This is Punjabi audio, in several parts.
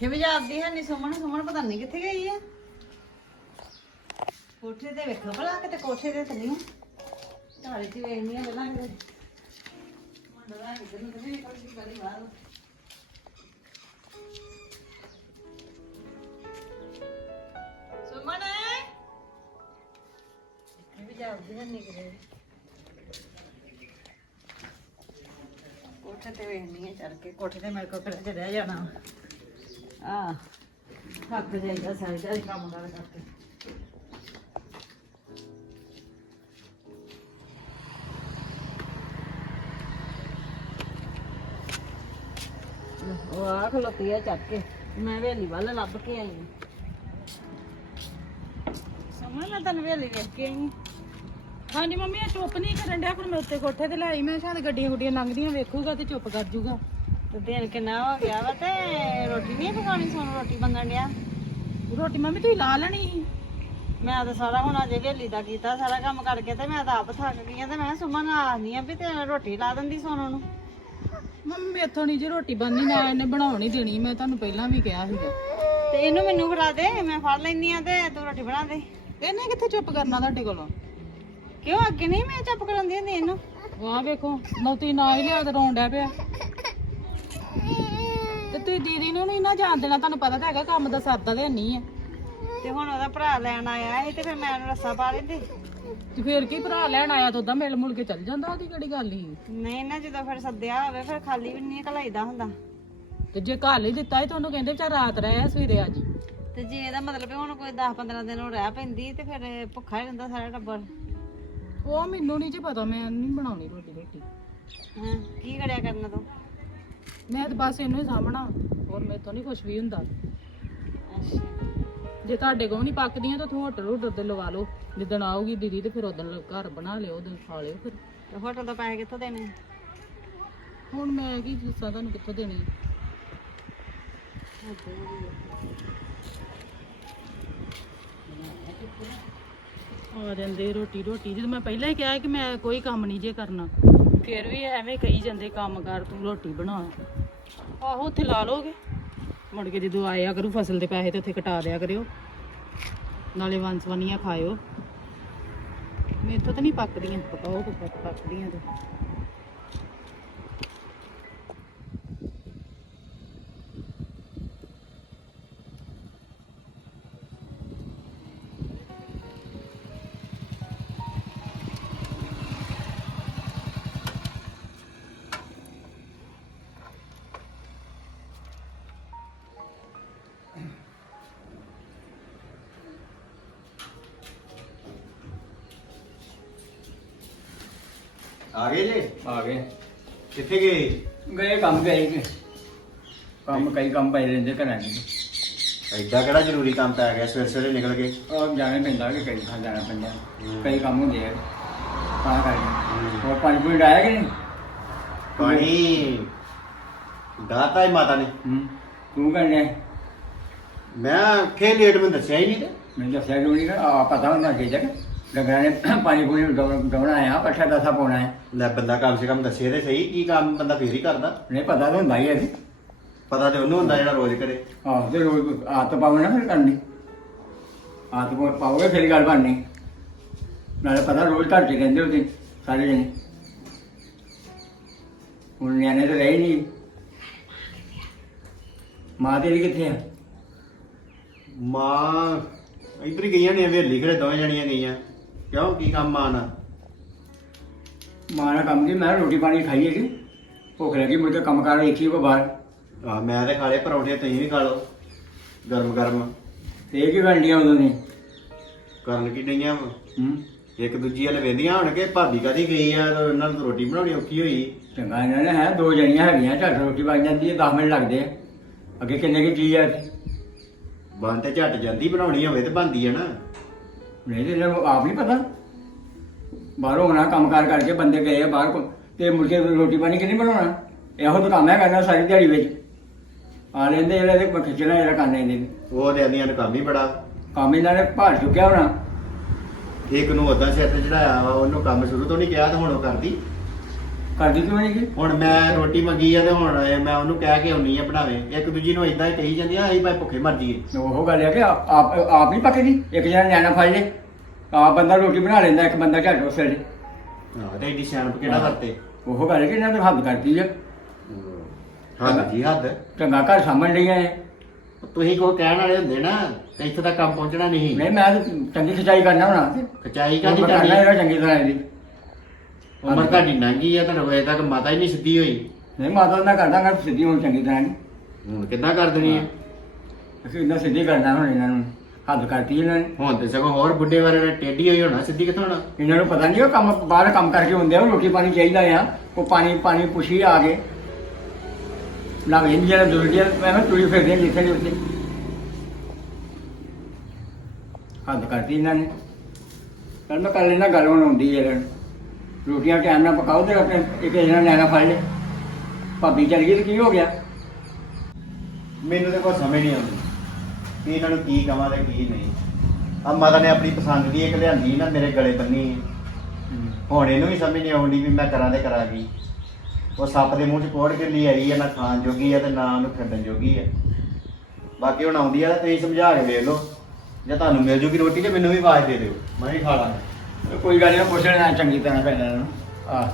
ਇੱਥੇ ਵੀ ਜਾਂਦੀ ਹੈ, ਨਹੀਂ ਸੁਮਨ ਸੁਮਨ ਪਤਾ ਨਹੀਂ ਕਿੱਥੇ ਗਈ ਹੈ। ਕੋਠੇ ਤੇ ਵੇਖੋ ਭਲਾ, ਕਿਤੇ ਕੋਠੇ ਤੇ ਚੱਲੀ ਢਾਲੇ ਚ ਵੇਖਨੀ ਆ ਕਿਤੇ। ਮੰਡਲਾ ਇੱਧਰ ਨੂੰ ਤੇ ਕੋਈ ਕਰੀ ਬਾਹਰ ਸੁਮਨ, ਇੱਥੇ ਵੀ ਜਾਂਦੀ ਹੈ, ਨਹੀਂ ਕਿਤੇ। ਕੋਠੇ ਤੇ ਵੇਖਣੀ ਆ ਚੜ ਕੇ। ਕੋਠੇ ਤੇ ਮੇਰੇ ਕੋਲ ਕਿਹੜਾ ਚ ਰਹਿ ਜਾਣਾ ਆ ਥੱਕ ਜਾਈਦਾ ਸਾਰੇ ਦਿਹਾੜੀ ਕੰਮ ਕਰ ਕਰਕੇ। ਉਹ ਆ ਖਲੋਤੀ ਆ ਚੱਕ ਕੇ, ਮੈਂ ਵੇਲੀ ਵੱਲ ਲੱਭ ਕੇ ਆਈ ਹਾਂ। ਮੈਂ ਤੈਨੂੰ ਵੇਲੀ ਵੇਖ ਕੇ ਆਈ ਹਾਂਜੀ, ਮੰਮੀ, ਇਹ ਚੁੱਪ ਨਹੀਂ ਕਰਨ ਡਿਆ ਪਰ ਮੈਂ ਉੱਤੇ ਕੋਠੇ ਤੇ ਲਾਈ, ਮੈਂ ਸ਼ਾਇਦ ਗੱਡੀਆਂ ਗੁੱਡੀਆਂ ਲੰਘਦੀਆਂ, ਵੇਖੂਗਾ ਤੇ ਚੁੱਪ ਕਰ ਜੂਗਾ। ਤੇ ਦਿਨ ਕਿੰਨਾ ਹੋ ਗਿਆ ਵਾ ਤੇ ਰੋਟੀ ਨਹੀਂ ਪਕਾਉਣੀ ਸੋਨੂੰ ਰੋਟੀ ਬੰਨਣ ਡਿਆ। ਰੋਟੀ ਮੰਮੀ ਤੁਸੀਂ ਲਾ ਲੈਣੀ ਸੀ। ਮੈਂ ਤਾਂ ਸਾਰਾ ਹੁਣ ਅਜੇ ਵੇਲੀ ਦਾ ਕੀਤਾ ਸਾਰਾ ਕੰਮ ਕਰਕੇ ਤੇ ਮੈਂ ਤਾਂ ਆਪ ਥੱਕ ਗਈ ਆ ਤੇ ਮੈਂ ਸੁਮਨ ਨੂੰ ਆਖਦੀ ਆ ਵੀ ਤੇ ਰੋਟੀ ਲਾ ਦਿੰਦੀ ਸੋਨੂੰ ਨੂੰ। ਮੰਮੀ ਮੇਥੋਂ ਨਹੀਂ ਜੇ ਰੋਟੀ ਬੰਨੀ ਨਾ ਇਹਨੇ ਬਣਾਉਣੀ ਦੇਣੀ ਮੈਂ ਤੁਹਾਨੂੰ ਪਹਿਲਾਂ ਵੀ ਕਿਹਾ ਸੀਗਾ। ਤੇ ਇਹਨੂੰ ਮੈਨੂੰ ਫੜਾ ਦੇ ਮੈਂ ਫੜ ਲੈਨੀ ਆ ਤੇ ਤੂੰ ਰੋਟੀ ਬਣਾ ਦੇ। ਇਹਨੇ ਕਿੱਥੇ ਚੁੱਪ ਕਰਨਾ ਤੁਹਾਡੇ ਕੋਲੋਂ? ਕਿਉਂ ਅੱਗੇ ਨਹੀਂ ਮੈਂ ਚੁੱਪ ਕਰਾਉਂਦੀ ਹੁੰਦੀ ਇਹਨੂੰ? ਵਾਹ ਵੇਖੋ ਨੌਤੀ ਨਾ ਹੀ ਲਿਆ ਤੇ ਰੋਣ ਡਿਆ ਪਿਆ। ਤੁਸੀਂ ਦੀਦੀ ਨੂੰ ਨਹੀਂ ਨਾ ਜਾਣ ਦੇਣਾ ਤੁਹਾਨੂੰ ਪਤਾ ਤਾਂ ਹੈਗਾ ਕੰਮ ਦਾ ਸਰਦਾ ਤੇ ਨਹੀਂ ਹੈ। ਤੇ ਹੁਣ ਉਹਦਾ ਭਰਾ ਲੈਣ ਆਇਆ ਸੀ ਤੇ ਫਿਰ ਮੈਂ ਉਹਨੂੰ ਰੱਸਾ ਪਾ ਲੈਂਦੀ। ਤੇ ਫੇਰ ਕੀ ਭਰਾ ਲੈਣ ਆਇਆ ਤਾਂ ਉਦਾਂ ਮਿਲ ਮੁਲ ਕੇ ਚੱਲ ਜਾਂਦਾ ਉਹਦੀ ਕਿਹੜੀ ਗੱਲ ਸੀ? ਨਹੀਂ ਨਾ ਜਦੋਂ ਫਿਰ ਸੱਦਿਆ ਹੋਵੇ ਫਿਰ ਖਾਲੀ ਵੀ ਨਹੀਂ ਘਲਾਈਦਾ ਹੁੰਦਾ। ਤੇ ਜੇ ਘਰ ਹੀ ਦਿੱਤਾ ਸੀ ਤਾਂ ਉਹਨੂੰ ਕਹਿੰਦੇ ਚਾ ਰਾਤ ਰਹਿ ਸਵੇਰੇ ਆ ਜੀ। ਤੇ ਜੇ ਇਹਦਾ ਮਤਲਬ ਹੈ ਹੁਣ ਕੋਈ 10 15 ਦਿਨ ਉਹ ਰਹਿ ਪੈਂਦੀ ਤੇ ਫਿਰ ਇਹ ਭੁੱਖਾ ਹੀ ਰਹਿੰਦਾ ਸਾਰਾ ਟੱਬਰ। ਉਹ ਮੈਨੂੰ ਨਹੀਂ ਜੀ ਪਤਾ ਮੈਂ ਨਹੀਂ ਬਣਾਉਣੀ ਰੋਟੀ ਰੋਟੀ ਹਾਂ ਕੀ ਕਰਿਆ ਕਰਨਾ ਤੂੰ? ਮੈਂ ਤਾਂ ਬਸ ਇਹਨੂੰ ਹੀ ਸਾਹਮਣਾ ਹੋਰ ਮੇਰੇ ਤੋਂ ਨਹੀਂ ਕੁਝ ਵੀ ਹੁੰਦਾ। ਜੇ ਤੁਹਾਡੇ ਕੋਲ ਨਹੀਂ ਪੱਕਦੀਆਂ ਤਾਂ ਤੂੰ ਹੋਟਲ ਹੋਟਲ ਤੇ ਲਵਾ ਲਓ। ਜਿੱਦਣ ਆਊਗੀ ਦੀਦੀ ਤੇ ਫਿਰ ਉਦੋਂ ਘਰ ਬਣਾ ਲਿਓ ਉਦੋਂ ਖਾ ਲਿਓ ਫਿਰ। ਤੇ ਹੋਟਲ ਤੋਂ ਪੈਸੇ ਕਿੱਥੋਂ ਦੇਣੇ? ਹੁਣ ਮੈਂ ਕੀ ਦੱਸਾਂ ਤੁਹਾਨੂੰ ਕਿੱਥੋਂ ਦੇਣੀ ਆ ਜਾਂਦੇ ਰੋਟੀ ਰੋਟੀ। ਜਦੋਂ ਮੈਂ ਪਹਿਲਾਂ ਹੀ ਕਿਹਾ ਕਿ ਮੈਂ ਕੋਈ ਕੰਮ ਨਹੀਂ ਜੇ ਕਰਨਾ ਫਿਰ ਵੀ ਐਵੇਂ ਕਹੀ ਜਾਂਦੇ ਕੰਮ ਕਰ ਤੂੰ ਰੋਟੀ ਬਣਾ। ਆਹੋ ਉੱਥੇ ਲਾ ਲੋਗੇ। ਮੁੜ ਕੇ ਜਦੋਂ ਆਇਆ ਕਰੂ ਫਸਲ ਦੇ ਪੈਸੇ ਤੇ ਉੱਥੇ ਕਟਾ ਦਿਆ ਕਰਿਓ। ਨਾਲੇ ਵੰਸਵਨੀਆਂ ਖਾਇਓ। ਮੇਥੋਂ ਤਾਂ ਨਹੀਂ ਪੱਕਦੀਆਂ। ਪਕਾਓ ਪੱਕ ਪੱਕਦੀਆਂ ਤੇ। ਆ ਗਏ ਜੀ? ਆ ਗਏ। ਕਿੱਥੇ ਗਏ? ਗਏ ਕੰਮ ਗਏ ਕਿ। ਕੰਮ ਕਈ ਕੰਮ ਪਏ ਰਹਿੰਦੇ ਘਰਾਂ ਦੇ। ਐਡਾ ਕਿਹੜਾ ਜ਼ਰੂਰੀ ਕੰਮ ਪੈ ਗਿਆ? ਸਵੇਰ ਸਵੇਰੇ ਨਿਕਲ ਗਏ ਉਹ ਜਾਣੇ ਪੈਂਦਾ ਕਿ ਕਈ ਥਾਂ ਜਾਣਾ ਪੈਂਦਾ। ਕਈ ਕੰਮ ਹੁੰਦੇ ਆ। ਤਾਂ ਕਰਕੇ। ਹੋਰ ਪਾਣੀ ਪੂਣੀ ਡਾਇਆ ਕਿ ਨਹੀਂ? ਪਾਣੀ ਦਾਤਾ ਹੀ ਮਾਤਾ ਨੇ। ਹੂੰ। ਤੂੰ ਕਹਿੰਦੇ ਮੈਂ ਖੇ ਲੇਟ ਮੈਨੂੰ ਦੱਸਿਆ ਹੀ ਨਹੀਂ ਤੇ। ਮੈਨੂੰ ਦੱਸਿਆ ਕਿਉਂ ਨਹੀਂ? ਆ ਪਤਾ ਹੁੰਦਾ ਕਿ ਜਗ। ਡੰਗਰਾਂ ਨੇ ਪਾਣੀ ਪੂਣੀ ਡਾਉਣਾ ਆ ਪੱਠਾ ਦਸਾ ਪਾਉਣਾ ਹੈ। ਲੈ ਬੰਦਾ ਕੰਮ ਸੇ ਕੰਮ ਦੱਸੇ ਤੇ ਸਹੀ ਕੀ ਕੰਮ ਬੰਦਾ ਫੇਰ ਹੀ ਕਰਦਾ। ਨਹੀਂ ਪਤਾ ਤਾਂ ਹੁੰਦਾ ਹੀ ਹੈ ਜੀ। ਪਤਾ ਤੇ ਉਹਨੂੰ ਹੁੰਦਾ ਜਿਹੜਾ ਰੋਜ਼ ਕਰੇ। ਆਹ ਤੇ ਰੋਜ਼ ਆਦਤ ਪਾਉਣਾ ਫਿਰ ਕਰਨੀ। ਆਦਤ ਪਾ- ਪਾਓਗੇ ਫਿਰ ਗੱਲ ਬਣਨੀ। ਨਾਲੇ ਪਤਾ ਰੋਜ਼ ਘਰ ਚ ਰਹਿੰਦੇ ਉਹਦੇ ਸਾਰੇ ਜਣੇ। ਹੁਣ ਨਿਆਣੇ ਤਾਂ ਰਹੇ ਨਹੀਂ। ਮਾਂ ਤੇਰੀ ਕਿੱਥੇ ਆ? ਮਾਂ ਇੱਧਰ ਹੀ ਗਈਆਂ ਨੇ ਹਵੇਲੀ ਖੜੇ ਦੋਵੇਂ ਜਣੀਆਂ ਗਈਆਂ। ਕਿਉਂ? ਕੀ ਕੰਮ ਆਣਾ ਮਾਂ ਨਾਲ ਕੰਮ ਕੀ? ਮੈਂ ਰੋਟੀ ਪਾਣੀ ਖਾਈਏ ਕਿ ਭੁੱਖ ਲੱਗੀ ਮੁੜ ਕੇ ਕੰਮ ਕਰ ਵੇਖੀ ਕੋ ਬਾਹਰ। ਆ ਮੈਂ ਤੇ ਖਾ ਲਏ ਪਰੌਂਠੇ ਤੁਸੀਂ ਵੀ ਖਾ ਲਓ ਗਰਮ ਗਰਮ ਤੇ ਇਹ ਕੀ ਗੰਡੀਆਂ ਉਦੋਂ ਨੇ ਕਰਨ ਕੀ ਡਈਆਂ ਵਾਂ? ਹੂੰ। ਇੱਕ ਦੂਜੀ ਵਾਲੇ ਵੇਂਦੀਆਂ ਹੁਣ ਕਿ ਭਾਬੀ ਕਦੀ ਗਈ ਆ ਤੇ ਉਹਨਾਂ ਨੂੰ ਤਾਂ ਰੋਟੀ ਬਣਾਉਣੀ ਔਖੀ ਹੋਈ। ਚੰਗਾ ਇਹਨਾਂ ਨੇ ਹੈ ਦੋ ਜਣੀਆਂ ਹੈਗੀਆਂ ਝੱਟ ਰੋਟੀ ਬਣ ਜਾਂਦੀ ਹੈ 10 ਮਿੰਟ ਲੱਗਦੇ ਆ। ਅੱਗੇ ਕਿੰਨੇ ਕੀ ਚੀਜ਼ ਆ? ਇੱਥੇ? ਬਣ ਤੇ ਝੱਟ ਜਾਂਦੀ ਬਣਾਉਣੀ ਹੋਵੇ ਤੇ ਬਣਦੀ ਆ ਨਾ। ਨਹੀਂ ਤੇ ਇਹਨਾਂ ਨੂੰ ਆਪ ਨਹੀਂ ਪਤਾ। ਬਾਹਰੋਂ ਆਉਣਾ ਕੰਮਕਾਰ ਕਰਕੇ ਬੰਦੇ ਗਏ ਆ ਬਾਹਰ ਕੋ ਤੇ ਮੁੜ ਕੇ ਰੋਟੀ ਪਾਣੀ ਕਿੰਨੀ ਬਣਾਉਣਾ? ਇਹੋ ਤਾਂ ਕੰਮ ਹੈ ਕਰਨਾ ਸਾਰੀ ਦਿਹਾੜੀ ਵਿੱਚ। ਆ ਲੈਂਦੇ ਜਿਹੜਾ ਇਹਦੇ ਖਿੱਚਣਾ ਜਿਹੜਾ ਕਰਨਾ ਇਹਨੇ। ਉਹ ਤੇ ਆਂਦੀਆਂ ਨੂੰ ਕੰਮ ਹੀ ਬੜਾ। ਕੰਮ ਇਹਨਾਂ ਨੇ ਭਾਰ ਚੁੱਕਿਆ ਹੋਣਾ। ਇੱਕ ਨੂੰ ਉਦਾਂ ਸਿਰ ਤੇ ਚੜਾਇਆ ਵਾ ਉਹਨੂੰ ਕੰਮ ਸ਼ੁਰੂ ਤੋਂ ਨਹੀਂ ਕਿਹਾ ਤੇ ਹੁਣ ਉਹ ਕਰਦੀ। ਕਰਦੀ ਕਿਉਂ ਨਹੀਂ ਗੀ? ਹੁਣ ਮੈਂ ਰੋਟੀ ਮੰਗੀ ਆ ਤੇ ਹੁਣ ਇਹ ਮੈਂ ਉਹਨੂੰ ਕਹਿ ਕੇ ਆਉਣੀ ਆ ਬਣਾਵੇ। ਇੱਕ ਦੂਜੀ ਨੂੰ ਇਦਾਂ ਹੀ ਕਹੀ ਜਾਂਦੀ ਆ ਅਸੀਂ ਭਾਵੇਂ ਭੁੱਖੇ ਮਰ ਜੀਏ ਉਹ ਗੱਲ ਹੈ ਕਿ ਆਪ ਆਪ ਆਪ ਨਹੀਂ ਪੱਕਦੀ? ਇੱਕ ਜਣਾ ਨਿਆਣਾ ਫੜ ਲੇ। ਆਪ ਬੰਦਾ ਰੋਟੀ ਬਣਾ ਲੈਂਦਾ ਇੱਕ ਬੰਦਾ ਝੱਟ ਉਸ ਵੇਲੇ ਹਾਂ ਤੇ ਏਡੀ ਸਿਆਣਪ ਕਿਹੜਾ ਕਰਤੇ ਉਹ ਗੱਲ ਕਿ ਇਹਨਾਂ ਤੋਂ ਹੱਦ ਕਰਦੀ ਆ। ਹੱਦ ਜੀ ਹੱਦ। ਚੰਗਾ ਘਰ ਸਾਂਭਣ ਲਈਆਂ ਐ ਤੁਸੀਂ ਕੋ ਕਹਿਣ ਵਾਲੇ ਹੁੰਦੇ ਨਾ ਤੇ ਇੱਥੇ ਤੱਕ ਕੰਮ ਪਹੁੰਚਣਾ ਨਹੀਂ। ਨਹੀਂ ਮੈਂ ਤਾਂ ਚੰਗੀ ਖਿਚਾਈ ਕਰਨਾ ਹੋਣਾ। ਖਚਾਈ ਕਾਦੀ ਕਰਨਾ ਚੰਗੀ ਤਰ੍ਹਾਂ ਇਹਦੀ। ਉਮਰ ਤੁਹਾਡੀ ਲੰਘੀ ਆ ਤੁਹਾਨੂੰ ਅਜੇ ਤੱਕ ਮਾਤਾ ਹੀ ਨਹੀਂ ਸਿੱਧੀ ਹੋਈ। ਨਹੀਂ ਮਾਤਾ ਦਾ ਕਰਦਾ ਕਰ ਸਿੱਧੀ ਹੁਣ ਚੰਗੀ ਤਰ੍ਹਾਂ ਨਹੀਂ। ਹੁਣ ਕਿੱਦਾਂ ਕਰ ਦੇਣੀ ਆ? ਅਸੀਂ ਇਹਨਾਂ ਸਿੱਧੀ ਕਰਨਾ ਹੁਣ ਇਹਨਾਂ ਨੂੰ ਹੱਦ ਕਰਤੀ ਇਹਨਾਂ ਨੇ। ਹੁਣ ਤੇ ਸਗੋਂ ਹੋਰ ਬੁੱਢੇ ਬਾਰੇ ਨਾਲ ਟੇਢੀ ਹੋਈ ਹੋਣਾ ਸਿੱਧੀ ਕਿੱਥੋਂ ਹੋਣਾ? ਇਹਨਾਂ ਨੂੰ ਪਤਾ ਨਹੀਂ ਉਹ ਕੰਮ ਬਾਹਰ ਕੰਮ ਕਰਕੇ ਹੁੰਦੇ ਆ ਉਹ ਰੋਟੀ ਪਾਣੀ ਚਾਹੀਦਾ ਆ। ਉਹ ਪਾਣੀ ਪਾਣੀ ਪੁੱਛੀ ਆ ਕੇ। ਲੱਗ ਜਾਂਦੀ ਜਿਹੜਾ ਦੁਰਗਿਆ ਮੈਂ ਨਾ ਤੁਰੀ ਫਿਰਦੇ ਜਿੱਥੇ ਦੇ ਉੱਤੇ ਹੱਦ ਕਰਤੀ ਇਹਨਾਂ ਨੇ। ਕੱਲ ਮੈਂ ਕਰ ਲੈਣਾ ਗੱਲ ਹੁਣ ਆਉਂਦੀ ਹੈ ਇਹਨਾਂ ਨੂੰ। ਰੋਟੀਆਂ ਟਾਈਮ ਨਾਲ ਪਕਾਓ ਤੇ ਆਪਣੇ ਇੱਕ ਜਣਾ ਲੈਣਾ ਫੜ ਲੈ। ਭਾਬੀ ਚਲ ਗਈ ਤੇ ਕੀ ਹੋ ਗਿਆ? ਮੈਨੂੰ ਤੇ ਕੋਈ ਸਮਝ ਨਹੀਂ ਆਉਂਦੀ ਕਿ ਇਹਨਾਂ ਨੂੰ ਕੀ ਕਵਾਂ ਤੇ ਕੀ ਨਹੀਂ। ਆ ਮਾਤਾ ਨੇ ਆਪਣੀ ਪਸੰਦ ਦੀ ਇੱਕ ਲਿਆਂਦੀ ਨਾ ਮੇਰੇ ਗਲੇ ਬੰਨੀ। ਹੈ। ਹੁਣ ਇਹਨੂੰ ਵੀ ਸਮਝ ਨਹੀਂ ਆਉਂਦੀ ਵੀ ਮੈਂ ਕਰਾਂ ਤੇ ਕਰਾਂ ਕੀ। ਉਹ ਸੱਪ ਦੇ ਮੂੰਹ 'ਚ ਕੋੜ ਕੇ ਲਈ ਆਈ ਹੈ ਨਾ ਖਾਣ ਜੋਗੀ ਹੈ ਤੇ ਨਾ ਉਹਨੂੰ ਖੱਡਣ ਜੋਗੀ ਹੈ ਬਾਕੀ ਹੁਣ ਆਉਂਦੀ ਆ ਤਾਂ ਤੁਸੀਂ ਸਮਝਾ ਕੇ ਵੇਖ ਲਓ। ਜੇ ਤੁਹਾਨੂੰ ਮਿਲ ਜੂਗੀ ਰੋਟੀ ਤੇ ਮੈਨੂੰ ਵੀ ਆਵਾਜ਼ ਦੇ ਦਿਓ। ਮੈਂ ਵੀ ਖਾ ਲਾਂਗਾ। ਕੋਈ ਗੱਲ ਨਹੀਂ ਪੁੱਛ ਲੈਣਾ ਚੰਗੀ ਤਰ੍ਹਾਂ ਪਹਿਲਾਂ ਨੂੰ। ਆ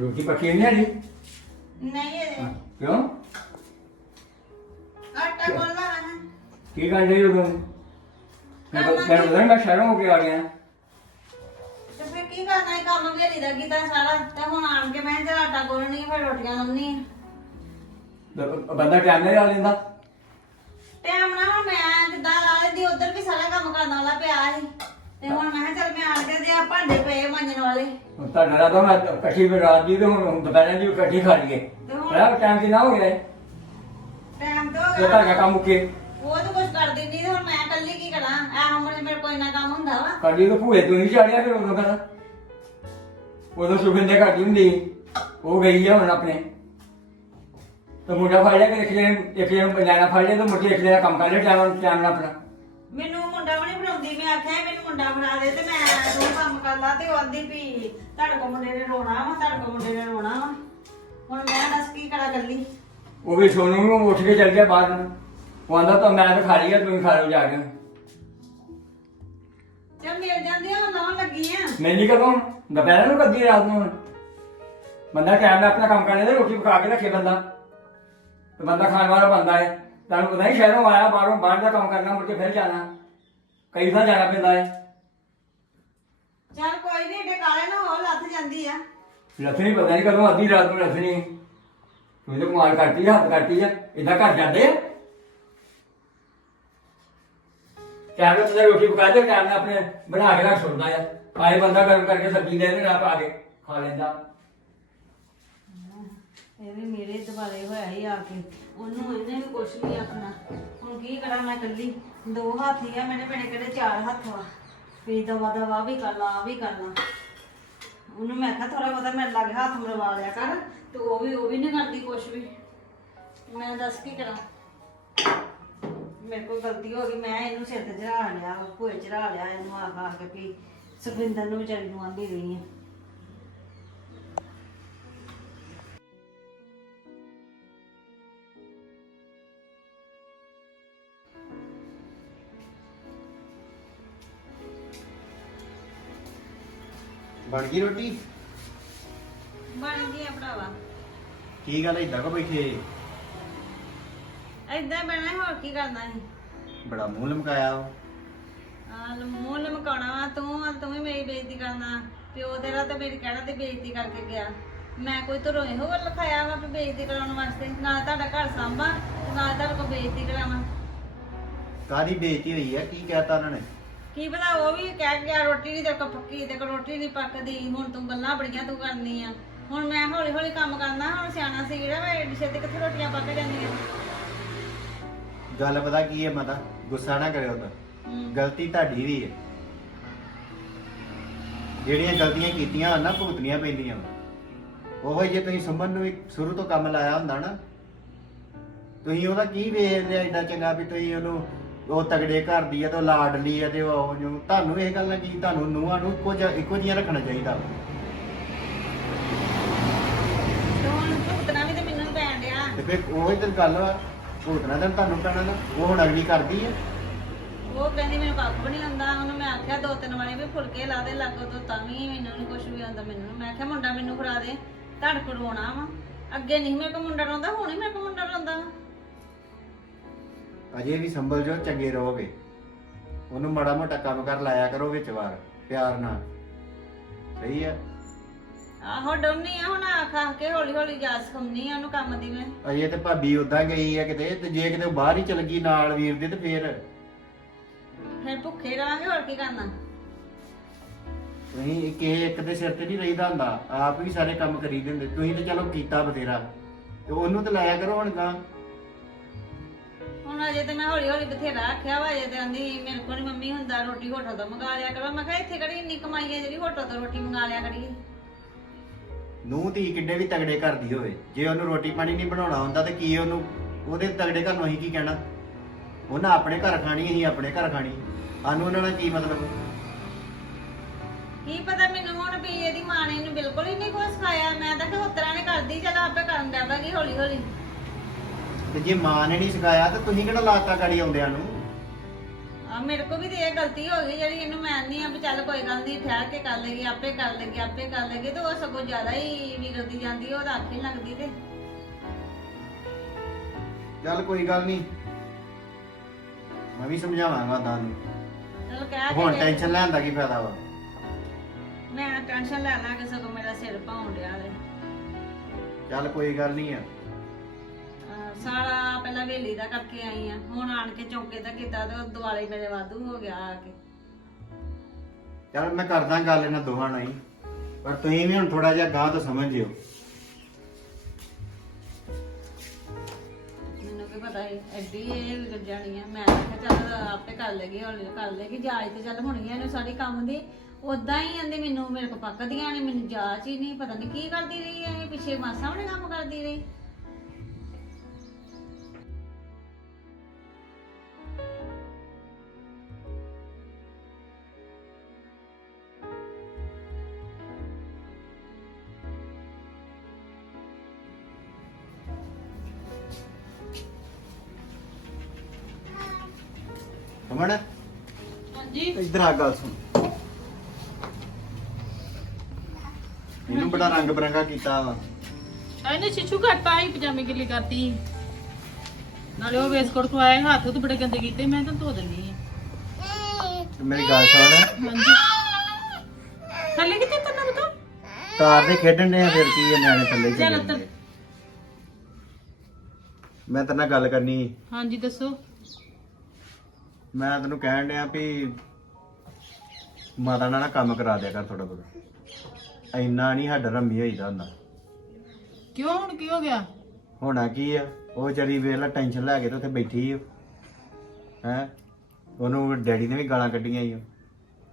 ਰੋਟੀ ਪੱਕੀ ਨਹੀਂ ਆਲੀ ਨਹੀਂ ਇਹ ਕਿਉਂ? ਆਟਾ ਗੁੰਨ ਲਾ ਹੈ। ਕੀ ਕਰ ਰਹੀ ਹੋ ਤੁਮ ਮੈਂ ਤਾਂ ਮੈਂ ਨੀ ਮੈਂ ਸ਼ਹਿਰੋਂ ਹੋ ਕੇ ਆ ਗਿਆ। ਤੇ ਫਿਰ ਕੀ ਕਰਨਾ ਹੈ ਕੰਮ ਵੇਲੀ ਦਾ ਕੀਤਾ ਸਾਰਾ। ਤੇ ਹੁਣ ਆਣ ਕੇ ਮੈਂ ਜਰਾ ਆਟਾ ਗੁੰਨਣੀ ਫਿਰ ਰੋਟੀਆਂ ਲਾਉਣੀ ਬ- ਬੰਦਾ ਟਾਈਮ ਨਾਲ ਆ ਲੈਂਦਾ। ਟਾਈਮ ਨਾਲ ਹੁਣ ਮੈਂ ਜਿੱਦਾਂ ਲਾ ਲੈਂਦੀ ਉਧਰ ਵੀ ਸਾਰਾ ਕੰਮ ਕਰਨ ਵਾਲਾ ਪਿਆ ਸੀ। ਤੇ ਹੁਣ ਮੈਂ ਕਿਹਾ ਚੱਲ ਮੈਂ ਆਣ ਆ ਭਾਂਡੇ ਪਏ ਮਾਂਜਣ ਵਾਲੇ? ਹੁਣ ਤੁਹਾਡਾ ਰਾਤ ਮੈਂ ਇਕੱਠੀ ਵੀ ਰਾਤ ਦੀ ਤੇ ਹੁਣ ਦੁਪਹਿਰਾਂ ਦੀ ਇਕੱਠੀ ਖਾ ਲਈਏ। ਤੇ ਹੁਣ? ਬੜਾ ਟਾਈਮ ਕਿੰਨਾ ਹੋ ਗਿਆ ਹੈ ਟਾਈਮ ਤੋਂ ਜੇ ਤੁਹਾਡਾ ਕੰਮ ਮੁੱਕੇ। ਉਹ ਤਾਂ ਕੁਝ ਕਰ ਦਿੰਦੀ ਤੇ ਹੁਣ ਮੈਂ ਇਕੱਲੀ ਕੀ ਕਰਾਂ? ਐ ਉਮਰ 'ਚ ਮੇਰੇ ਕੋਈ ਨਾ ਕੰਮ ਹੁੰਦਾ ਵਾ। ਕਰਦੀ ਤਾਂ ਭੂਏ ਤੋਂ ਨਹੀਂ ਚਾੜਿਆ ਫਿਰ ਉਦੋਂ ਕਰਾ ਉਦੋਂ ਸੁਖਿੰਦੇ ਘਾਟੀ ਹੁੰਦੀ ਸੀ। ਉਹ ਗਈ ਆ ਹੁਣ ਆਪਣੇ। ਤੇ ਮੁੰਡਾ ਫੜ ਲਿਆ ਕਿ ਇੱਕ ਜਣ ਇੱਕ ਜਣ ਲੈਣਾ ਫੜ ਲਿਆ ਤੇ ਮੁੰਡੇ ਇੱਕ ਜਣਾ ਕੰਮ ਕਰ ਲਿਆ ਟਾਈਮ ਟਾਈਮ ਨਾਲ ਆਪਣਾ। ਮੈਨੂੰ ਆਖਿਆ ਸੀ ਮੈਨੂੰ ਮੁੰਡਾ ਬਣਾ ਦੇ ਤੇ ਮੈਂ ਉਹ ਕੰਮ ਕਰ ਲਾ ਤੇ ਉਹ ਆਂਦੀ ਵੀ ਤੁਹਾਡੇ ਕੋਲ ਮੁੰਡੇ ਨੇ ਰੋਣਾ ਵਾ ਤੁਹਾਡੇ ਕੋਲ ਮੁੰਡੇ ਨੇ ਰੋਣਾ ਵਾ। ਹੁਣ ਮੈਂ ਦੱਸ ਕੀ ਕਰਾਂ ਕੱਲੀ ਉਹ ਵੀ ਸੋਨੂੰ ਨੂੰ ਉੱਠ ਕੇ ਚੱਲ ਗਿਆ ਬਾਹਰ ਨੂੰ। ਉਹ ਆਂਦਾ ਤਾਂ ਮੈਂ ਤਾਂ ਖਾ ਲਿਆ ਤੁਸੀਂ ਖਾ ਲਓ ਜਾ ਕੇ। ਚੱਲ ਮਿਲ ਜਾਂਦੀ ਆ ਲਾਉਣ ਲੱਗੀ ਆ। ਮੈਂ ਨਹੀਂ ਕਦੋਂ? ਦੁਪਹਿਰ ਨੂੰ ਕੱਦੀ ਰਾਤ ਨੂੰ। ਬੰਦਾ ਟਾਈਮ ਨਾਲ ਆਪਣਾ ਕੰਮ ਕਰਨੇ ਤੇ ਰੋਟੀ ਪਕਾ ਕੇ ਰੱਖੇ ਬੰਦਾ। ਤੇ ਬੰਦਾ ਖਾਣ ਵਾਲਾ ਬੰਦਾ ਹੈ ਤੁਹਾਨੂੰ ਪਤਾ ਹੀ ਸ਼ਹਿਰੋਂ ਆਇਆ ਬਾਹਰੋਂ ਬਾਹਰ ਦਾ ਕੰਮ ਕਰਨਾ ਮੁੜ ਕੇ ਫਿਰ ਜਾਣਾ। ਕਈ ਥਾਂ ਜਾਣਾ ਪੈਂਦਾ ਹੈ। ਚੱਲ ਕੋਈ ਨਹੀਂ ਏਡੇ ਕਾਲੇ ਨਾ ਹੋ ਲੱਥ ਜਾਂਦੀ ਆ। ਲੱਥਣੀ ਪਤਾ ਨਹੀਂ ਕਦੋਂ ਅੱਧੀ ਰਾਤ ਨੂੰ ਲੱਥਣੀ। ਤੂੰ ਤੇ ਕਮਾਲ ਕਰਤੀ ਆ, ਹੱਥ ਕਰਤੀ ਆ ਇਦਾਂ ਘਰ ਜਾਂਦੇ ਆ। ਟਾਈਮ ਨਾਲ ਤੁਸੀਂ ਰੋਟੀ ਪਕਾ ਦੇ ਟਾਈਮ ਨਾਲ ਆਪਣੇ ਬਣਾ ਕੇ ਰੱਖ ਛੱਡਦਾ ਆ। ਆਏ ਬੰਦਾ ਗਰਮ ਕਰਕੇ ਸਬਜ਼ੀ ਦੇ ਦੇ ਨਾ ਪਾ ਕੇ ਖਾ ਲੈਂਦਾ। ਇਹ ਵੀ ਮੇਰੇ ਦੁਬਾਰੇ ਹੋਇਆ ਹੀ ਆ ਕੇ। ਉਹਨੂੰ ਇਹਨੇ ਵੀ ਕੁਛ ਨਹੀਂ ਆਖਣਾ। ਹੁਣ ਕੀ ਕਰਾਂ ਮੈਂ ਕੱਲੀ ਦੋ ਹੱਥ ਹੀ ਆ ਮੇਰੇ ਮੇਰੇ ਕਿਹੜੇ ਚਾਰ ਹੱਥ ਵਾ ਵੀ ਦਵਾ ਦਵਾ ਵੀ ਕਰ ਲਾ ਵੀ ਕਰ ਲਾ। ਉਹਨੂੰ ਮੈਂ ਕਿਹਾ ਥੋੜਾ ਬਹੁਤਾ ਮੇਰੇ ਲਾਗੇ ਹੱਥ ਮਰਵਾ ਲਿਆ ਕਰ, ਤੇ ਉਹ ਵੀ ਉਹ ਵੀ ਨਹੀਂ ਕਰਦੀ ਕੁਛ ਵੀ। ਮੈਂ ਦੱਸ ਕੀ ਕਰਾਂ? ਮੇਰੇ ਕੋਲ ਗਲਤੀ ਹੋ ਗਈ, ਮੈਂ ਇਹਨੂੰ ਸਿਰ ਤੇ ਚੜਾ ਲਿਆ, ਭੂਏ ਚੜਾ ਲਿਆ, ਇਹਨੂੰ ਆਖ ਆਖ ਕੇ ਵੀ ਸੁਖਵਿੰਦਰ ਨੂੰ ਵਿਚਾਰੀ ਨੂੰ ਆਂਦੀ ਰਹੀ ਆ। ਬਣ ਗਈ ਰੋਟੀ? ਬਣ ਗਈ ਆ ਭਰਾਵਾ। ਕੀ ਗੱਲ ਏਦਾਂ ਕੋ ਬੈਠੇ? ਏਦਾਂ ਬਣਾ ਹੋਰ ਕੀ ਕਰਨਾ ਸੀ? ਬੜਾ ਮੂੰਹ ਲਮਕਾਇਆ ਵਾ। ਆ ਮੂੰਹ ਲਮਕਾਉਣਾ ਵਾ ਤੂੰ ਆ ਤੂੰ ਵੀ ਮੇਰੀ ਬੇਇੱਜ਼ਤੀ ਕਰਨਾ ਪਿਓ ਤੇਰਾ ਤਾਂ ਮੇਰੀ ਕਹਿਣਾ ਤੇ ਬੇਇੱਜ਼ਤੀ ਕਰਕੇ ਗਿਆ। ਮੈਂ ਕੋਈ ਤਰ੍ਹਾਂ ਇਹੋ ਵੱਲ ਲਿਖਾਇਆ ਵਾ ਵੀ ਬੇਇੱਜ਼ਤੀ ਕਰਾਉਣ ਵਾਸਤੇ। ਨਾ ਤੁਹਾਡਾ ਘਰ ਸਾਂਭਾ ਤੇ ਨਾ ਤੁਹਾਡੇ ਕੋਲ ਬੇਇੱਜ਼ਤੀ ਕਰਾਵਾਂ। ਕਾਹਦੀ ਬੇਇੱਜ਼ਤੀ ਹੋਈ ਆ? ਕੀ ਕਹਿਤਾ ਉਹਨਾਂ ਨੇ? ਕੀ ਪਤਾ ਉਹ ਵੀ ਕਹਿ ਕੇ ਗਿਆ ਰੋਟੀ ਨਹੀਂ ਤੇ ਕੋ ਪੱਕੀ ਤੇ ਕੋ ਰੋਟੀ ਨਹੀਂ ਪੱਕਦੀ ਹੁਣ ਤੂੰ ਗੱਲਾਂ ਬੜੀਆਂ ਤੂੰ ਕਰਨੀ ਆ। ਹੁਣ ਮੈਂ ਹੌਲੀ ਹੌਲੀ ਕੰਮ ਕਰਨਾ ਹੁਣ ਸਿਆਣਾ ਸੀ ਜਿਹੜਾ ਮੈਂ ਏਡੀ ਛੇਤੀ ਕਿੱਥੇ ਰੋਟੀਆਂ ਪੱਕ ਜਾਂਦੀਆਂ? ਗੱਲ ਪਤਾ ਕੀ ਹੈ ਮਾਤਾ ਗੁੱਸਾ ਨਾ ਕਰਿਓ ਤਾਂ। ਹੂੰ। ਗਲਤੀ ਤੁਹਾਡੀ ਵੀ ਹੈ। ਜਿਹੜੀਆਂ ਗਲਤੀਆਂ ਕੀਤੀਆਂ ਹਨ ਨਾ ਭੁਗਤਣੀਆਂ ਪੈਂਦੀਆਂ ਵਾਂ। ਉਹੋ ਜੇ ਤੁਸੀਂ ਸੁਮਨ ਨੂੰ ਸ਼ੁਰੂ ਤੋਂ ਕੰਮ ਲਾਇਆ ਹੁੰਦਾ ਨਾ। ਤੁਸੀਂ ਉਹਦਾ ਕੀ ਵੇਖ ਲਿਆ ਏਡਾ ਚੰਗਾ ਵੀ ਤੁਸੀਂ ਉਹਨੂੰ ਉਹ ਤਗੜੇ ਘਰ ਦੀ ਆ ਤੇ ਉਹ ਲਾਡਲੀ ਆ ਤੇ ਉਹ ਜੋ ਤੁਹਾਨੂੰ ਇਹ ਗੱਲ ਕੀ ਤੁਹਾਨੂੰ ਨੂੰਹਾਂ ਨੂੰ ਜਿਹਾ ਇੱਕੋ ਜਿਹਾ ਰੱਖਣਾ ਚਾਹੀਦਾ। ਤੇ ਹੁਣ ਭੁਗਤਣਾ ਵੀ ਤੇ ਮੈਨੂੰ ਹੀ ਪੈਣ ਡਿਆ। ਤੇ ਫਿਰ ਉਹੀ ਤੇ ਗੱਲ ਵਾ ਭੁਗਤਣਾ ਤਾਂ ਤੁਹਾਨੂੰ ਪੈਣਾ ਨਾ ਉਹ ਹੁਣ ਅਗਲੀ ਕਰਦੀ ਆ। ਉਹ ਕਹਿੰਦੀ ਮੈਨੂੰ ਕੱਖ ਵੀ ਨਹੀਂ ਆਉਂਦਾ ਉਹਨੂੰ ਮੈਂ ਆਖਿਆ ਦੋ ਤਿੰਨ ਵਾਰੀ ਵੀ ਫੁਲਕੇ ਲਾ ਦੇ ਲੱਗੋ ਤੋਂ ਤਾਂ ਵੀ ਮੈਨੂੰ ਨਹੀਂ ਕੁਝ ਵੀ ਆਉਂਦਾ ਮੈਨੂੰ। ਮੈਂ ਆਖਿਆ ਮੁੰਡਾ ਮੈਨੂੰ ਫੜਾ ਦੇ ਧੜ ਕੜਵਾਉਣਾ ਵਾ। ਅੱਗੇ ਨਹੀਂ ਮੇਰੇ ਕੋ ਮੁੰਡਾ ਰੋਂਦਾ ਹੁਣ ਹੀ ਮੇਰੇ ਕੋ ਮੁੰਡਾ ਰੋਂਦਾ ਵਾ। ਅਜੇ ਵੀ ਸੰਭਲ ਜੋ ਚੰਗੇ ਰਹੋਗੇ। ਉਹਨੂੰ ਮਾੜਾ ਮੋਟਾ ਕੰਮ ਕਰ ਲਾਇਆ ਕਰੋ ਵਿੱਚ ਵਾਰ ਪਿਆਰ ਨਾਲ। ਸਹੀ ਹੈ ਆਹੋ ਡੋਨੀ ਆ ਹੁਣ ਆਖ ਆਖ ਕੇ ਹੌਲੀ ਹੌਲੀ ਜਾ ਸਿਖਾਉਣੀ ਆ ਉਹਨੂੰ ਕੰਮ ਦੀ ਮੈਂ। ਅਜੇ ਤੇ ਭਾਬੀ ਉਦਾਂ ਗਈ ਹੈ ਕਿਤੇ ਤੇ ਜੇ ਕਿਤੇ ਬਾਹਰ ਹੀ ਚਲ ਗਈ ਨਾਲ ਵੀਰ ਦੇ ਤੇ ਫੇਰ। ਫਿਰ ਭੁੱਖੇ ਰਵਾਂਗੇ ਹੋਰ ਕੀ ਕਰਨਾ? ਤੁਸੀਂ ਕਿਸੇ ਇੱਕ ਦੇ ਸਿਰ ਤੇ ਨਹੀਂ ਰਹੀਦਾ ਹੁੰਦਾ ਆਪ ਵੀ ਸਾਰੇ ਕੰਮ ਕਰੀ ਦਿੰਦੇ। ਤੁਸੀਂ ਤੇ ਚਲੋ ਕੀਤਾ ਬਥੇਰਾ। ਤੇ ਉਹਨੂੰ ਤੇ ਲਾਇਆ ਕਰੋ ਹੁਣ ਗਾਂ ਹੁਣ ਅਜੇ ਤੇ ਮੈਂ ਹੌਲੀ ਹੌਲੀ ਬਥੇਰਾ ਆਖਿਆ ਵਾ ਅਜੇ ਤੇ ਆਂਦੀ ਮੇਰੇ ਕੋਲ ਨੀ ਮੰਮੀ ਹੁੰਦਾ ਰੋਟੀ ਹੋਟਲ ਤੋਂ ਮੰਗਾ ਲਿਆ ਕਰੋ। ਮੈਂ ਕਿਹਾ ਇੱਥੇ ਕਿਹੜੀ ਇੰਨੀ ਕਮਾਈ ਹੈ ਜਿਹੜੀ ਹੋਟਲ ਤੋਂ ਰੋਟੀ ਮੰਗਾ ਲਿਆ ਕਰੀਏ? ਨੂੰ ਧੀ ਕਿੱਡੇ ਵੀ ਤਗੜੇ ਕਰਦੀ ਹੋਵੇ। ਜੇ ਉਹਨੂੰ ਰੋਟੀ ਪਾਣੀ ਨਹੀਂ ਬਣਾਉਣਾ ਹੁੰਦਾ ਤੇ ਕੀ ਉਹਨੂੰ ਉਹਦੇ ਤਗੜੇ ਘਰ ਨੂੰ ਅਸੀਂ ਕੀ ਕਹਿਣਾ? ਉਹਨਾਂ ਆਪਣੇ ਘਰ ਖਾਣੀ ਅਸੀਂ ਆਪਣੇ ਘਰ ਖਾਣੀ। ਸਾਨੂੰ ਉਹਨਾਂ ਨਾਲ ਕੀ ਮਤਲਬ? ਕੀ ਪਤਾ ਮੈਨੂੰ ਹੁਣ ਵੀ ਇਹਦੀ ਮਾਂ ਨੇ ਇਹਨੂੰ ਬਿਲਕੁਲ ਹੀ ਨਹੀਂ ਕੁਛ ਸਿਖਾਇਆ। ਮੈਂ ਤਾਂ ਕਿ ਹੋਤਰਾ ਨੇ ਕਰਦੀ ਚਲ ਆਪੇ ਕਰਨ ਲੱਗ ਪਈ ਹੌਲੀ ਹੌਲੀ ਤੇ ਜੇ ਮਾਂ ਨੇ ਨਹੀਂ ਸਿਖਾਇਆ ਤਾਂ ਤੁਸੀਂ ਕਿਹੜਾ ਲਾਤਾ ਗਾੜੀ ਆਉਂਦਿਆਂ ਨੂੰ? ਆ ਮੇਰੇ ਕੋ ਵੀ ਤੇ ਇਹ ਗਲਤੀ ਹੋ ਗਈ ਜਿਹੜੀ ਇਹਨੂੰ ਮੈਂ ਨਹੀਂ ਆ ਵੀ ਚੱਲ ਕੋਈ ਗੱਲ ਨਹੀਂ ਠਹਿਰ ਕੇ ਕਰ ਲੇਗੀ ਆਪੇ ਕਰ ਲੇਗੀ ਆਪੇ ਕਰ ਲੇਗੀ ਤੇ ਉਹ ਸਗੋਂ ਜ਼ਿਆਦਾ ਹੀ ਵਿਗੜਦੀ ਜਾਂਦੀ ਉਹ ਤਾਂ ਆਖੇ ਲੱਗਦੀ ਤੇ। ਚੱਲ ਕੋਈ ਗੱਲ ਨਹੀਂ ਮੈਂ ਵੀ ਸਮਝਾਵਾਂਗਾ ਤੁਹਾਨੂੰ ਚਲ ਕਹਿ ਹੁਣ ਕੇ ਟੈਨਸ਼ਨ ਲੈਣ ਦਾ ਕੀ ਫਾਇਦਾ ਵਾ? ਮੈਂ ਟੈਨਸ਼ਨ ਲੈ ਲਾਂ ਕਿ ਸਗੋਂ ਮੇਰਾ ਸਿਰ ਡਿਆ ਵੇ। ਚੱਲ ਕੋਈ ਗੱਲ ਨਹੀਂ ਆ। ਸਾਰਾ ਪਹਿਲਾਂ ਵੇਲੀ ਦਾ ਕਰਕੇ ਆਈ ਆ ਹੁਣ ਆਣ ਕੇ ਚੌਂਕੇ ਦਾ ਕੀਤਾ ਤੇ ਉਹ ਦੁਆਲੇ ਮੇਰੇ ਵਾਧੂ ਹੋ ਗਿਆ ਆ ਕੇ। ਚੱਲ ਮੈਂ ਕਰਦਾ ਗੱਲ ਇਹਨਾਂ ਦੋਹਾਂ ਨਾਲ ਹੀ ਪਰ ਤੁਸੀਂ ਵੀ ਹੁਣ ਥੋੜਾ ਜਿਹਾ ਗਾਂ ਤੋਂ ਸਮਝ ਜਿਓ ਮੈਨੂੰ ਕੀ ਪਤਾ ਸੀ ਐਡੀ ਇਹ ਵਿਗੜ ਜਾਣੀ ਆ। ਮੈਂ ਕਿਹਾ ਚੱਲ ਆਪੇ ਕਰ ਲੇਗੀ ਹੌਲੀ ਕਰ ਲੇਗੀ ਜਾਚ ਤੇ ਚੱਲ ਹੋਣੀ ਆ ਇਹਨੂੰ ਸਾਡੀ ਕੰਮ ਦੀ। ਉਦਾਂ ਹੀ ਆਂਦੀ ਮੈਨੂੰ ਮੇਰੇ ਕੋ ਪੱਕਦੀਆਂ ਨੇ ਮੈਨੂੰ ਜਾਚ ਹੀ ਨਹੀਂ ਪਤਾ ਨਹੀਂ ਕੀ ਕਰਦੀ ਰਹੀ ਐ ਪਿੱਛੇ ਮਾਸਾ ਕੰਮ ਕਰਦੀ ਰਹੀ। ਸਮਝ ਹਾਂਜੀ। ਇੱਧਰ ਆ ਗੱਲ ਸੁਣ। ਇਹਨੂੰ ਬੜਾ ਰੰਗ ਬਰੰਗਾ ਕੀਤਾ ਵਾ। ਇਹਨੇ ਛਿਛੂ ਘਟਾ ਹੀ ਪਜਾਮੀ ਗਿੱਲੀ ਕਰਤੀ। ਨਾਲੇ ਉਹ ਵੇਸਕੋਟ ਖਵਾਏ ਹੱਥ ਤੋਂ ਬੜੇ ਗੰਦੇ ਕੀਤੇ ਮੈਂ ਤਾਂ ਧੋ ਦਿੰਦੀ ਤੇ ਮੇਰੀ ਗੱਲ ਸੁਣ। ਹਾਂਜੀ। ਥੱਲੇ ਕਿੱਥੇ ਤੰਨਾ ਬਤਾ ਤਾਰ ਦੇ ਖੇਡਣ ਦੇ ਆ ਫਿਰ ਕੀ ਆ ਨਿਆਣੇ ਥੱਲੇ ਚੱਲ ਚੱਲੇ ਉੱਤਰ। ਜਾਂਦੇ। ਮੈਂ ਤੇਰੇ ਨਾਲ ਗੱਲ ਕਰਨੀ। ਹਾਂਜੀ ਦੱਸੋ। ਮੈਂ ਤੈਨੂੰ ਕਹਿਣ ਡਿਆ ਵੀ ਮਾਤਾ ਨਾਲ ਨਾ ਕੰਮ ਕਰਾ ਦਿਆ ਕਰ ਥੋੜਾ ਬਹੁਤਾ। ਇੰਨਾ ਨਹੀਂ ਸਾਡਾ ਰੰਮੀ ਹੋਈਦਾ ਹੁੰਦਾ। ਕਿਉਂ ਹੁਣ ਕੀ ਹੋ ਗਿਆ? ਹੋਣਾ ਕੀ ਆ? ਉਹ ਵਿਚਾਰੀ ਵੇਲਾ ਟੈਨਸ਼ਨ ਲੈ ਕੇ ਤੇ ਉੱਥੇ ਬੈਠੀ ਆ। ਹੈ? ਉਹਨੂੰ ਡੈਡੀ ਨੇ ਵੀ ਗਾਲਾਂ ਕੱਢੀਆਂ ਈ ਓ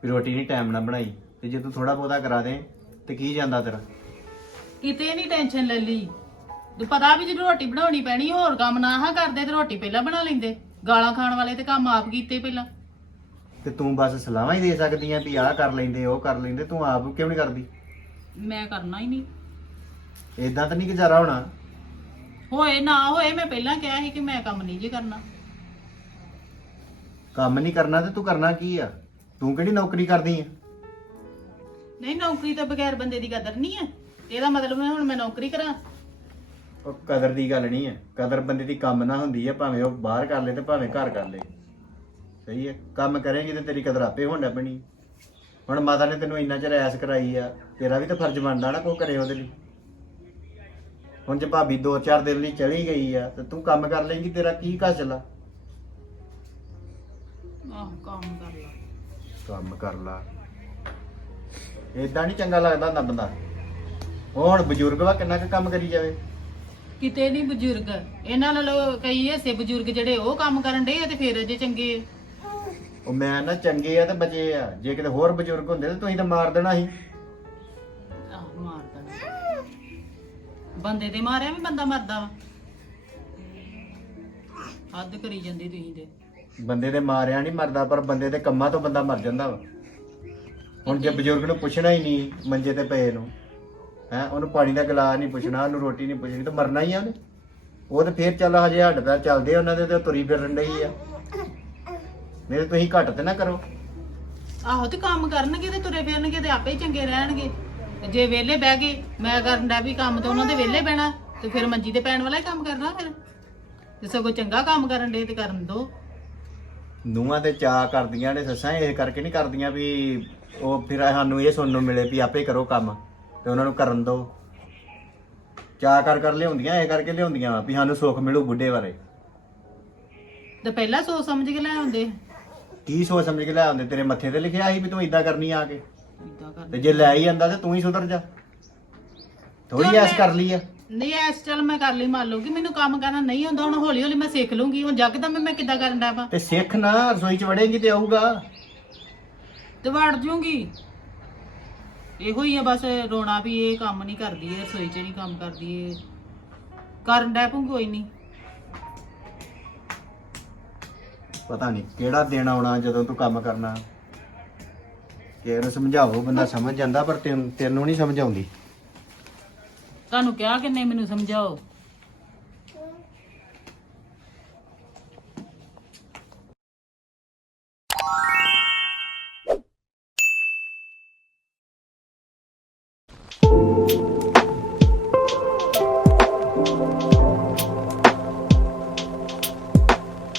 ਵੀ ਰੋਟੀ ਨਹੀਂ ਟਾਈਮ ਨਾਲ ਬਣਾਈ। ਤੇ ਜੇ ਤੂੰ ਥੋੜਾ ਬਹੁਤਾ ਕਰਾ ਦੇ ਤੇ ਕੀ ਜਾਂਦਾ ਤੇਰਾ? ਕਿਤੇ ਨਹੀਂ ਟੈਨਸ਼ਨ ਲੈ ਲਈ। ਤੂੰ ਪਤਾ ਵੀ ਜਦੋਂ ਰੋਟੀ ਬਣਾਉਣੀ ਪੈਣੀ ਹੋਰ ਕੰਮ ਨਾ ਹਾਂ ਕਰਦੇ ਤੇ ਰੋਟੀ ਪਹਿਲਾਂ ਬਣਾ ਲੈਂਦੇ। ਗਾਲਾਂ ਖਾਣ ਵਾਲੇ ਤੇ ਕੰਮ ਆਪ ਕੀਤੇ ਪਹਿਲਾਂ। ਤੇ ਤੂੰ ਬਸ ਸਲਾਹਾਂ ਹੀ ਦੇ ਸਕਦੀ ਆ ਵੀ ਆਹ ਕਰ ਲੈਂਦੇ ਉਹ ਕਰ ਲੈਂਦੇ ਤੂੰ ਆਪ ਕਿਉਂ ਨਹੀਂ ਕਰਦੀ? ਮੈਂ ਕਰਨਾ ਹੀ ਨਹੀਂ। ਇਦਾਂ ਤਾਂ ਨਹੀਂ ਗੁਜ਼ਾਰਾ ਹੋਣਾ? ਹੋਏ ਨਾ ਹੋਏ ਮੈਂ ਪਹਿਲਾਂ ਕਿਹਾ ਸੀ ਕਿ ਮੈਂ ਕੰਮ ਨਹੀਂ ਜੇ ਕਰਨਾ। ਕੰਮ ਨਹੀਂ ਕਰਨਾ ਤੇ ਤੂੰ ਕਰਨਾ ਕੀ ਆ? ਤੂੰ ਕਿਹੜੀ ਨੌਕਰੀ ਕਰਦੀ ਆ? ਨਹੀਂ ਨੌਕਰੀ ਤੋਂ ਬਗੈਰ ਬੰਦੇ ਦੀ ਕਦਰ ਨਹੀਂ ਹੈ ਇਹਦਾ ਮਤਲਬ ਹੈ ਹੁਣ ਮੈਂ ਨੌਕਰੀ ਕਰਾਂ। ਉਹ ਕਦਰ ਦੀ ਗੱਲ ਨਹੀਂ ਹੈ। ਕਦਰ ਬੰਦੇ ਦੀ ਕੰਮ ਨਾ ਹੁੰਦੀ ਹੈ ਭਾਵੇਂ ਉਹ ਬਾਹਰ ਕਰ ਲੇ ਤੇ ਭਾਵੇਂ ਘਰ ਕਰ ਲੇ। ਸਹੀ ਹੈ। ਕੰਮ ਕਰੇਂਗੀ ਤੇ ਤੇਰੀ ਕਦਰ ਆਪੇ ਹੋਣ ਲੱਪਣੀ ਹੁਣ ਮਾਤਾ ਨੇ ਤੈਨੂੰ ਇੰਨਾ ਚਿਰ ਐਸ ਕਰਾਈ ਆ ਤੇਰਾ ਵੀ ਤਾਂ ਫਰਜ਼ ਬਣਦਾ ਨਾ ਕੋ ਕਰੇ ਉਹਦੇ ਲਈ। ਹੁਣ ਜੇ ਭਾਬੀ 2-4 ਦਿਨ ਲਈ ਚਲੀ ਗਈ ਆ ਤੇ ਤੂੰ ਕੰਮ ਕਰ ਲੇਂਗੀ ਤੇਰਾ ਕੀ ਘਸ ਲਾ ਆਹ ਕੰਮ ਕਰ ਲਾ। ਕੰਮ ਕਰ ਲਾ। ਇਦਾਂ ਨਹੀਂ ਚੰਗਾ ਲੱਗਦਾ ਹੁੰਦਾ ਬੰਦਾ। ਹੁਣ ਬਜ਼ੁਰਗ ਵਾ ਕਿੰਨਾ ਕੁ ਕੰਮ ਕਰੀ ਜਾਵੇ? ਕਿਤੇ ਨਹੀਂ ਬਜ਼ੁਰਗ। ਇਹਨਾਂ ਨਾਲੋਂ ਕਈ ਹਿੱਸੇ ਬਜ਼ੁਰਗ ਜਿਹੜੇ ਉਹ ਕੰਮ ਕਰਨ ਡੇ ਆ ਤੇ ਫਿਰ ਅਜੇ ਚੰਗੇ ਆ। ਉਹ ਮੈਂ ਨਾ ਚੰਗੇ ਆ ਤੇ ਬਚੇ ਆ। ਜੇ ਕਿਤੇ ਹੋਰ ਬਜ਼ੁਰਗ ਹੁੰਦੇ ਤਾਂ ਤੁਸੀਂ ਤਾਂ ਮਾਰ ਦੇਣਾ ਸੀ। ਆਹ ਮਾਰਦਾ ਬੰਦੇ ਤੇ ਮਾਰਿਆ ਵੀ ਬੰਦਾ ਮਰਦਾ ਵਾ। ਹੱਦ ਕਰੀ ਜਾਂਦੀ ਤੁਸੀਂ ਤੇ। ਬੰਦੇ ਦੇ ਮਾਰਿਆ ਨਹੀਂ ਮਰਦਾ ਪਰ ਬੰਦੇ ਦੇ ਕੰਮਾਂ ਤੋਂ ਬੰਦਾ ਮਰ ਜਾਂਦਾ ਵਾ। ਹੁਣ ਜੇ ਬਜ਼ੁਰਗ ਨੂੰ ਪੁੱਛਣਾ ਹੀ ਨਹੀਂ ਮੰਜੇ ਤੇ ਪਏ ਨੂੰ। ਹੈ ਉਹਨੂੰ ਪਾਣੀ ਦਾ ਗਲਾਸ ਨਹੀਂ ਪੁੱਛਣਾ ਉਹਨੂੰ ਰੋਟੀ ਨਹੀਂ ਪੁੱਛਣੀ ਤਾਂ ਮਰਨਾ ਹੀ ਆ ਉਹਨੇ। ਉਹ ਤੇ ਫੇਰ ਚੱਲ ਹਜੇ ਹੱਡ ਪੈਰ ਚੱਲਦੇ ਉਹਨਾਂ ਦੇ ਤੇ ਤੁਰੀ ਫਿਰਨ ਡਈ ਆ। ਨਹੀਂ ਤੁਸੀਂ ਘੱਟ ਤੇ ਨਾ ਕਰੋ। ਆਹੋ ਤੇ ਕੰਮ ਕਰਨਗੇ ਤੇ ਤੁਰੇ ਫਿਰਨਗੇ ਤੇ ਆਪੇ ਹੀ ਚੰਗੇ ਰਹਿਣਗੇ। ਤੇ ਜੇ ਵਿਹਲੇ ਬਹਿ ਗਏ ਮੈਂ ਕਰਨ ਦਾ ਵੀ ਕੰਮ ਤੇ ਉਹਨਾਂ ਦੇ ਵਿਹਲੇ ਬਹਿਣਾ ਤੇ ਫਿਰ ਮੰਜੀ ਤੇ ਪੈਣ ਵਾਲਾ ਹੀ ਕੰਮ ਕਰਨਾ ਫਿਰ। ਤੇ ਸਗੋਂ ਚੰਗਾ ਕੰਮ ਕਰਨ ਦੇ ਤੇ ਕਰਨ ਦੋ। ਨੂੰਹਾਂ ਤੇ ਚਾਹ ਕਰਦੀਆਂ ਨੇ ਸੱਸਾਂ ਇਹ ਕਰਕੇ ਨਹੀਂ ਕਰਦੀਆਂ ਵੀ ਉਹ ਫਿਰ ਸਾਨੂੰ ਇਹ ਸੁਣਨ ਨੂੰ ਮਿਲੇ ਵੀ ਆਪੇ ਕਰੋ ਕੰਮ। ਤੇ ਉਹਨਾਂ ਨੂੰ ਕਰਨ ਦਿਓ ਚਾਹ ਕਰ ਕਰ ਲਿਆਉਂਦੀਆਂ ਇਹ ਕਰਕੇ ਲਿਆਉਂਦੀਆਂ ਵਾ ਵੀ ਸਾਨੂੰ ਸੁੱਖ ਮਿਲੂ ਬੁੱਢੇ ਬਾਰੇ। ਤੇ ਪਹਿਲਾਂ ਸੋਚ ਸਮਝ ਕੇ ਲੈ ਆਉਂਦੇ। ਕੀ ਸੋਚ ਸਮਝ ਕੇ ਲੈ ਆਉਂਦੇ? ਤੇਰੇ ਮੱਥੇ ਤੇ ਲਿਖਿਆ ਸੀ ਵੀ ਤੂੰ ਇਦਾਂ ਕਰਨੀ ਆ ਕੇ। ਇਦਾਂ ਕਰ ਤੇ ਜੇ ਲੈ ਹੀ ਜਾਂਦਾ ਤੇ ਤੂੰ ਹੀ ਸੁਧਰ ਜਾ। ਥੋੜੀ ਐਸ ਕਰ ਲਈ ਆ। ਨਹੀਂ ਐਸ ਚੱਲ ਮੈਂ ਕਰ ਲਈ ਮੰਨ ਲਓ ਕਿ ਮੈਨੂੰ ਕੰਮ ਕਰਨਾ ਨਹੀਂ ਆਉਂਦਾ ਹੁਣ ਹੌਲੀ ਹੌਲੀ ਮੈਂ ਸਿੱਖ ਲੂੰਗੀ। ਹੁਣ ਜੱਕਦਮ ਮੈਂ ਕਿੱਦਾਂ ਕਰਨ ਦਾ ਵਾ? ਤੇ ਸਿੱਖ ਨਾ ਰਸੋਈ ਚ ਵੜੇਗੀ ਤੇ ਆਊਗਾ। ਤੇ ਵੜ ਜੂੰਗੀ। ਇਹੋ ਹੀ ਆ ਬਸ ਰੋਣਾ ਵੀ ਇਹ ਕੰਮ ਨਹੀਂ ਕਰਦੀ ਇਹ ਰਸੋਈ 'ਚ ਨਹੀਂ ਕੰਮ ਕਰਦੀ ਇਹ ਕਰਨ ਦਾ ਪੂੰ ਕੋਈ ਨਹੀਂ ਪਤਾ ਨਹੀਂ ਕਿਹੜਾ ਦਿਨ ਆਉਣਾ ਜਦੋਂ ਤੂੰ ਕੰਮ ਕਰਨਾ। ਕਿਸੇ ਨੂੰ ਸਮਝਾਓ ਬੰਦਾ ਸਮਝ ਜਾਂਦਾ ਪਰ ਤੈਨੂੰ ਤੈਨੂੰ ਨਹੀਂ ਸਮਝ ਆਉਂਦੀ। ਤੁਹਾਨੂੰ ਕਿਹਾ ਕਿ ਨਹੀਂ ਮੈਨੂੰ ਸਮਝਾਓ?